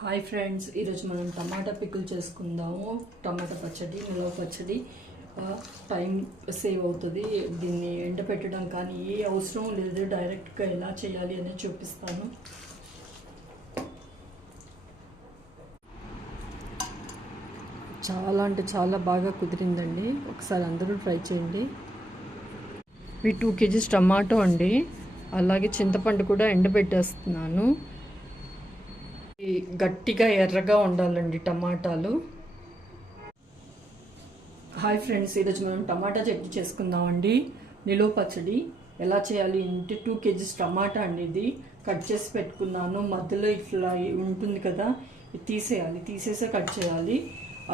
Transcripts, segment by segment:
Hi friends, ఈరోజు మనం టమాటా పిక్కులు చేసుకుందాము. టమాటా పచ్చడి, నిలవ పచ్చడి. టైం సేవ్ అవుతుంది. దీన్ని ఎండబెట్టడం కానీ ఏ అవసరం లేదు. డైరెక్ట్గా ఎలా చేయాలి అనేది చూపిస్తాను. చాలా అంటే చాలా బాగా కుదిరిందండి. ఒకసారి అందరూ ట్రై చేయండి. ఇవి 2 kgs టమాటో అండి. అలాగే చింతపండు కూడా ఎండబెట్టేస్తున్నాను. గట్టిగా ఎర్రగా ఉండాలండి టమాటాలు. హాయ్ ఫ్రెండ్స్, ఈరోజు మనం టమాటా చట్నీ చేసుకుందామండి. నిలువ పచ్చడి ఎలా చేయాలి అంటే 2 kgs టమాటా అండి. ఇది కట్ చేసి పెట్టుకున్నాను. మధ్యలో ఇట్లా ఉంటుంది కదా, తీసేయాలి. తీసేసే కట్ చేయాలి.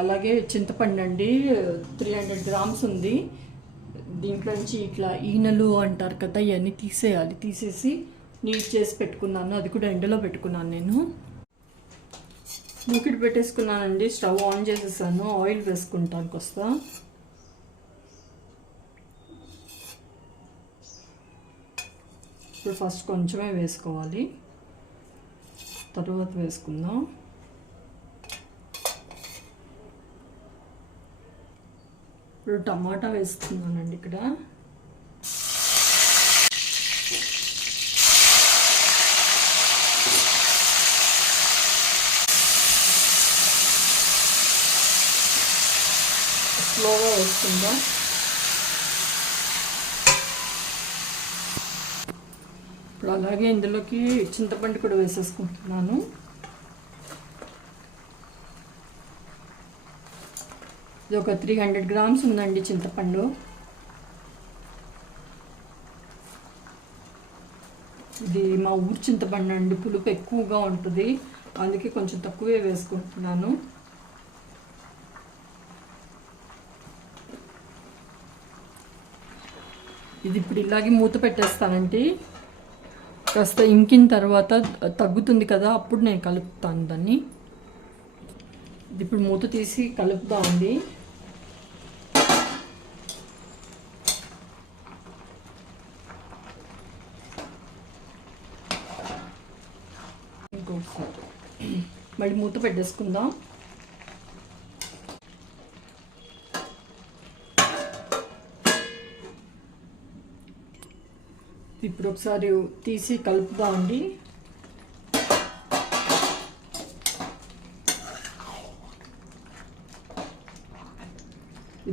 అలాగే చింతపండు అండి 300 grams ఉంది. దీంట్లో నుంచి ఇట్లా ఈనెలు అంటారు కదా, ఇవన్నీ తీసేయాలి. తీసేసి నీట్ చేసి పెట్టుకున్నాను. అది కూడా ఎండలో పెట్టుకున్నాను. నేను మూకిడి పెట్టేసుకున్నానండి. స్టవ్ ఆన్ చేసేసాను. ఆయిల్ వేసుకుంటాను కొస్తా. ఇప్పుడు ఫస్ట్ కొంచెమే వేసుకోవాలి, తరువాత వేసుకుందాం. ఇప్పుడు టమాటా వేసుకున్నానండి. ఇక్కడ స్లోగా వేసుకుందాం. ఇప్పుడు అలాగే ఇందులోకి చింతపండు కూడా వేసేసుకుంటున్నాను. ఇది ఒక 300 grams ఉందండి చింతపండు. ఇది మా ఊరు చింతపండు అండి. పులుపు ఎక్కువగా ఉంటుంది, అందుకే కొంచెం తక్కువే వేసుకుంటున్నాను. ఇది ఇప్పుడు ఇలాగే మూత పెట్టేస్తానండి. కాస్త ఇంకిన తర్వాత తగ్గుతుంది కదా, అప్పుడు నేను కలుపుతాను దాన్ని. ఇది ఇప్పుడు మూత తీసి కలుపుదామండి. ఇంకొకసారి మళ్ళీ మూత పెట్టేసుకుందాం. ఇప్పుడు ఒకసారి తీసి కలుపుదామండి.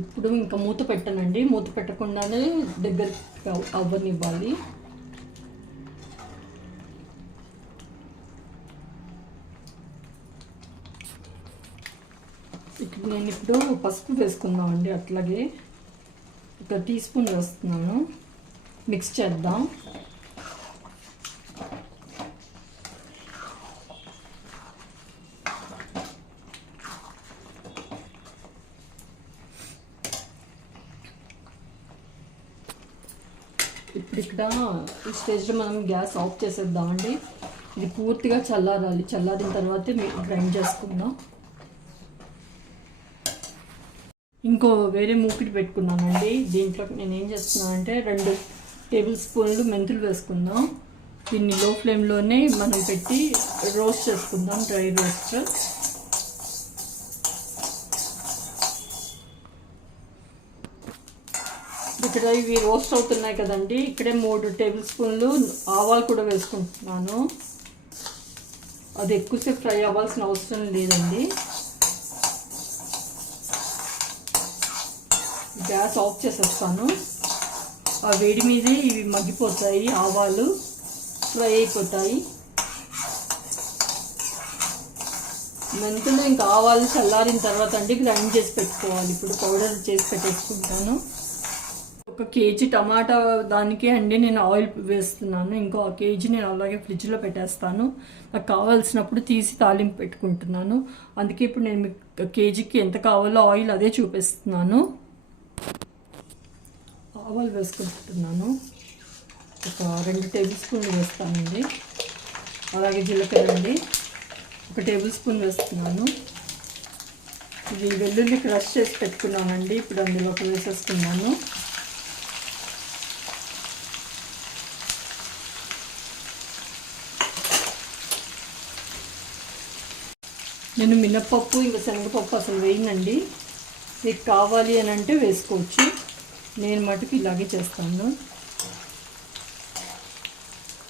ఇప్పుడు ఇంకా మూత పెట్టనండి. మూత పెట్టకుండానే దగ్గరికి అవ్వనివ్వాలి. ఇక్కడ నేను ఇప్పుడు పసుపు వేసుకుందామండి. అట్లాగే ఒక 1 teaspoon వేస్తున్నాను. మిక్స్ చేద్దాం. ఇప్పుడు ఇక్కడ ఈ స్టేజ్లో మనం గ్యాస్ ఆఫ్ చేసేద్దామండి. ఇది పూర్తిగా చల్లారాలి. చల్లారిన తర్వాతే గ్రైండ్ చేసుకుందాం. ఇంకో వేరే మూకిడి పెట్టుకున్నానండి. దీంట్లో నేను ఏం చేస్తున్నానంటే 2 tablespoons మెంతులు వేసుకుందాం. దీన్ని లో ఫ్లేమ్లోనే మనం పెట్టి రోస్ట్ చేసుకుందాం, డ్రై రోస్ట్. ఇక్కడ ఇవి రోస్ట్ అవుతున్నాయి కదండి. ఇక్కడే 3 tablespoons ఆవాలు కూడా వేసుకుంటున్నాను. అది ఎక్కువసేపు ఫ్రై అవ్వాల్సిన అవసరం లేదండి. గ్యాస్ ఆఫ్ చేసేస్తాను. ఆ వేడి మీదే ఇవి మగ్గిపోతాయి. ఆవాలు ఫ్రై అయిపోతాయి. మెంతులు ఇంకా ఆవాలు చల్లారిన తర్వాత అండి గ్రైండ్ చేసి పెట్టుకోవాలి. ఇప్పుడు పౌడర్ చేసి పెట్టేసుకుంటాను. 1 kg టమాటా దానికి అండి నేను ఆయిల్ వేస్తున్నాను. ఇంకో 1 kg నేను అలాగే ఫ్రిడ్జ్లో పెట్టేస్తాను. నాకు కావాల్సినప్పుడు తీసి తాలింపు పెట్టుకుంటున్నాను. అందుకే ఇప్పుడు నేను kgకి ఎంత కావాలో ఆయిల్ అదే చూపిస్తున్నాను. ఆవాలు వేసుకుంటున్నాను. ఒక 2 tablespoons వేస్తానండి. అలాగే జీలకర్ర అండి 1 tablespoon వేస్తున్నాను. ఇది వెల్లుల్లి క్రష్ చేసి పెట్టుకున్నానండి. ఇప్పుడు అందులోకి వేసేసుకున్నాను. నేను మినప్పప్పు ఇంకా శనగపప్పు అసలు వేయనండి. మీకు కావాలి అని అంటే వేసుకోవచ్చు. నేను మటుకు ఇలాగే చేస్తాను.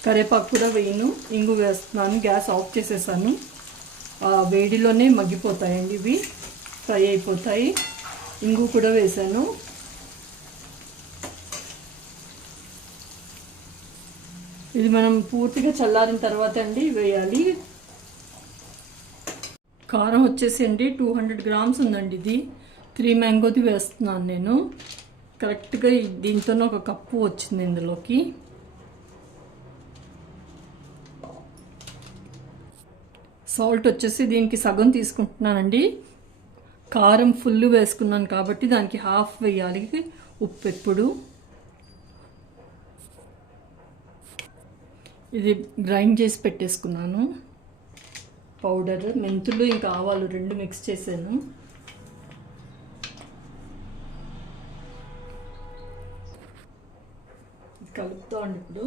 కరివేపాకు కూడా వేయను, ఇంగు వేస్తున్నాను. గ్యాస్ ఆఫ్ చేసేసాను. వేడిలోనే మగ్గిపోతాయండి, ఇవి ఫ్రై అయిపోతాయి. ఇంగు కూడా వేసాను. ఇది మనం పూర్తిగా చల్లారిన తర్వాత అండి వేయాలి. కారం వచ్చేసి అండి 200 గ్రామ్స్ ఉందండి. ఇది 3 మ్యాంగోది వేస్తున్నాను నేను. కరెక్ట్గా దీంతోనే ఒక కప్పు వచ్చింది ఇందులోకి. సాల్ట్ వచ్చేసి దీనికి సగం తీసుకుంటున్నానండి. కారం ఫుల్ వేసుకున్నాను కాబట్టి దానికి హాఫ్ వేయాలి ఉప్పు ఎప్పుడు. ఇది గ్రైండ్ చేసి పెట్టేసుకున్నాను పౌడర్. మెంతులు ఇంకా ఆవాలు 2 మిక్స్ చేశాను. కలుపుతాండి ఇప్పుడు.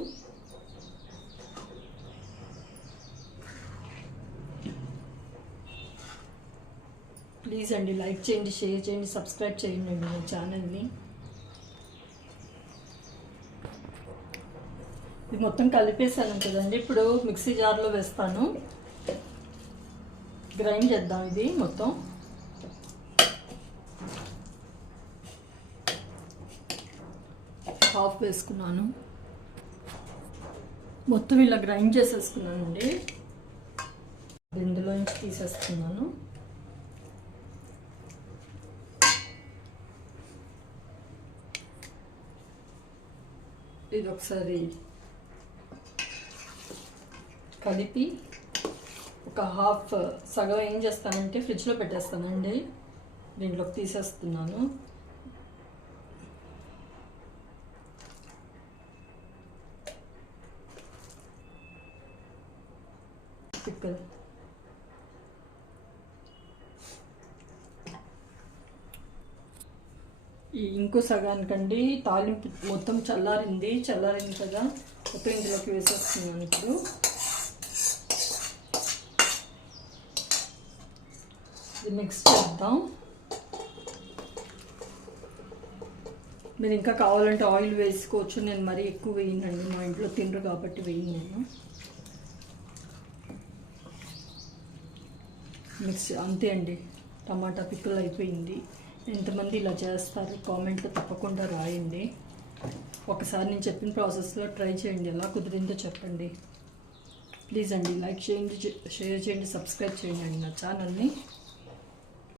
ప్లీజ్ అండి లైక్ చేయండి, షేర్ చేయండి, సబ్స్క్రైబ్ చేయండి అండి నా ఛానల్ని. ఇది మొత్తం కలిపేసాను కదండి. ఇప్పుడు మిక్సీ జార్లో వేస్తాను. గ్రైండ్ చేద్దాం ఇది మొత్తం. హాఫ్ వేసుకున్నాను. మొత్తం ఇలా గ్రైండ్ చేసేసుకున్నానండి. ఇందులో నుంచి తీసేస్తున్నాను. ఇది ఒకసారి కలిపి ఒక హాఫ్ సగం ఏం చేస్తానంటే ఫ్రిడ్జ్లో పెట్టేస్తానండి. దీంట్లోకి తీసేస్తున్నాను. పిక్కలు ఈ ఇంకో సగానికండి తాలింపు మొత్తం చల్లారింది కదా, మొత్తం ఇందులోకి వేసేస్తున్నాను ఇప్పుడు. ఇది మిక్స్ చేద్దాం. మీరు ఇంకా కావాలంటే ఆయిల్ వేసుకోవచ్చు. నేను మరీ ఎక్కువ వేయనండి, మా ఇంట్లో తినరు కాబట్టి వేయను నేను. మిక్స్ అంతే అండి. టమాటా పిక్కలు అయిపోయింది. ఎంతమంది ఇలా చేస్తారు కామెంట్లో తప్పకుండా రాయండి. ఒకసారి నేను చెప్పిన ప్రాసెస్లో ట్రై చేయండి, ఎలా కుదిరిందో చెప్పండి. ప్లీజ్ అండి లైక్ చేయండి, షేర్ చేయండి, సబ్స్క్రైబ్ చేయండి నా ఛానల్ని.